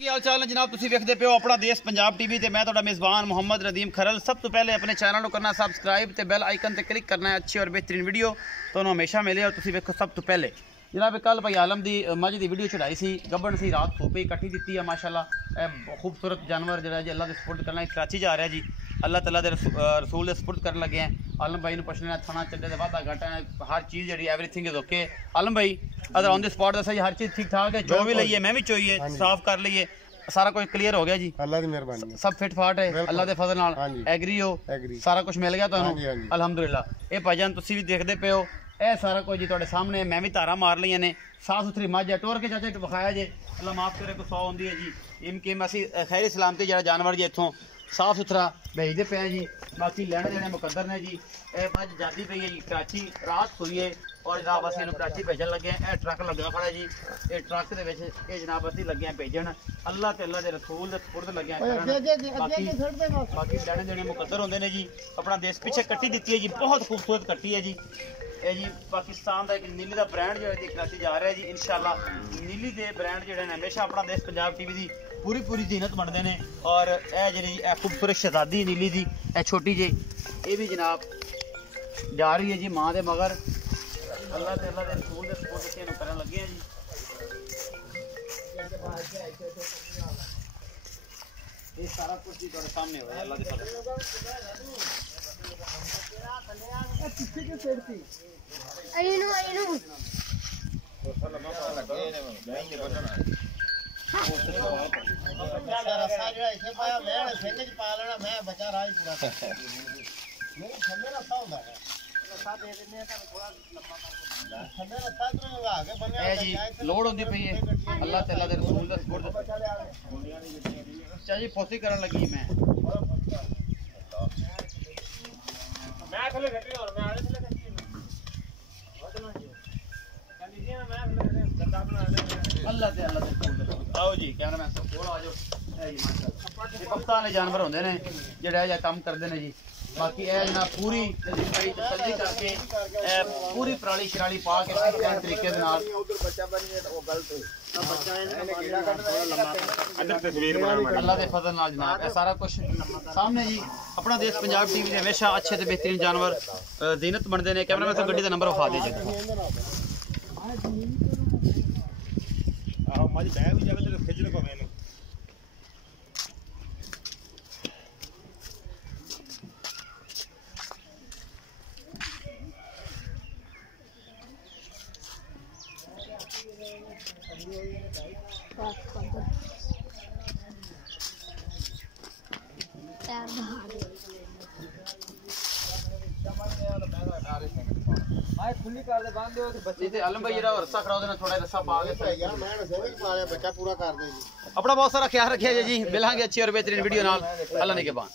ਕੀ ਹਾਲ ਚਾਲ ਹੈ ਜਨਾਬ। ਤੁਸੀਂ ਵੇਖਦੇ ਪਿਓ ਆਪਣਾ ਦੇਸ਼ ਪੰਜਾਬ ਟੀਵੀ ਤੇ ਮੈਂ ਤੁਹਾਡਾ ਮੇਜ਼ਬਾਨ ਮੁਹੰਮਦ ਰਦੀਮ ਖਰਲ। ਸਭ ਤੋਂ ਪਹਿਲੇ ਆਪਣੇ ਚੈਨਲ ਨੂੰ ਕਰਨਾ ਸਬਸਕ੍ਰਾइब ਤੇ ਬੈਲ ਆਈਕਨ ਤੇ ਕਲਿੱਕ ਕਰਨਾ ਹੈ। अच्छी और बेहतरीन वीडियो ਤੁਹਾਨੂੰ ਹਮੇਸ਼ਾ ਮਿਲੇ और ਤੁਸੀਂ ਵੇਖੋ ਸਭ ਤੋਂ ਪਹਿਲੇ। जनाब कल भाई आलम की मझ की वीडियो चढ़ाई सी गब्बन सी रात खोपी कट्ठी दी है माशाल्लाह। खूबसूरत जानवर जो जी अल्लाह के सपुर्द करना कराची जा रहा जी। अल्लाह तला के रसूल के सपुर्द कर लगे हैं। आलम भाई ने पुछना थाना चड्डे के वाधा घाटा हर चीज़ जी एवरीथिंग इज ओके। आलम भाई अगर ऑन द स्पॉट दसा जी हर चीज़ ठीक ठाक है, जो भी लईए मैं भी चाहिए साफ कर लीए सारा कुछ क्लियर हो गया जी। अल्लाह की मेहरबानी सब फिट फाट है अल्लाह के फजल नाल एग्री हो सारा कुछ मिल गया तुहानू अलहमदुलिल्लाह। ये भाईजान तुसीं भी देखते पे हो ਇਹ ਸਾਰਾ ਕੁਝ ਜੀ ਤੁਹਾਡੇ ਸਾਹਮਣੇ। मैं भी धारा मार लईਆਂ ने साफ सुथरी मझ है। टोर के चाचे विखाया जे अल्लाह माफ करे को 100 होंदी है जी। इमकीम असी खैर सलामती जो जानवर जी इतों साफ सुथरा भेजते पे हैं जी। बाकी लैने देने मुकद्दर ने जी। यह मझ जाती पई है जी कराची रात हुई है और जनाब असीं कराची भेजन लगे हैं। यह ट्रक लगा खड़ा जी। ये ट्रक के विच ये जनाब असीं लगे हैं भेजन अल्लाह ते अल्लाह दे रसूल दे सपुर्द लगे हैं। बाकी लैने देने मुकद्दर होंदे ने जी। अपना देश पीछे कट्टी दी है जी, बहुत खूबसूरत कट्टी है जी। ये जी पाकिस्तान का एक नीली का ब्रांड जो है कराची जा रहा है जी। इंशाल्लाह नीली के ब्रांड जो है हमेशा अपना देश पंजाब टीवी की पूरी पूरी जीनत बनते हैं। और यह जी खूबसूरत शहजादी नीली की यह छोटी जी ये भी जनाब जा रही है जी माँ के मगर अल्लाह के रसूल के सपोर्ट करन लगे हैं जी। ये सारा कुछ जी तुम्हारे सामने हो अल्लाह के फजल। लोड़ होंदी पई है अल्लाह तआला दे रसूल दा सपुर्द जी पोती करन लगी मैं आओ जी कैमरामैन साहब कोल आ जाओ। पाकिस्तान के जानवर होंदे ने जेड़ा काम करते हैं जी। बाकी यह जनाब पूरी तसल्ली करके पूरी पराली शराली पा के तरीके अल्लाह के फजल नाल जनाब सारा कुछ सामने जी। अपना देश पंजाब टीवी ने हमेशा अच्छे ते बेहतरीन जानवर जीनत बनते हैं। कैमरा मैन गड्डी का नंबर विखा दीजिए। आलम भाई रस्सा खड़ा थोड़ा रस्सा पा के अपना बहुत सारा ख्याल रखिए जी। मिलेंगे अच्छी और बेहतरीन वीडियो नाल अल्लाह ने के बाद।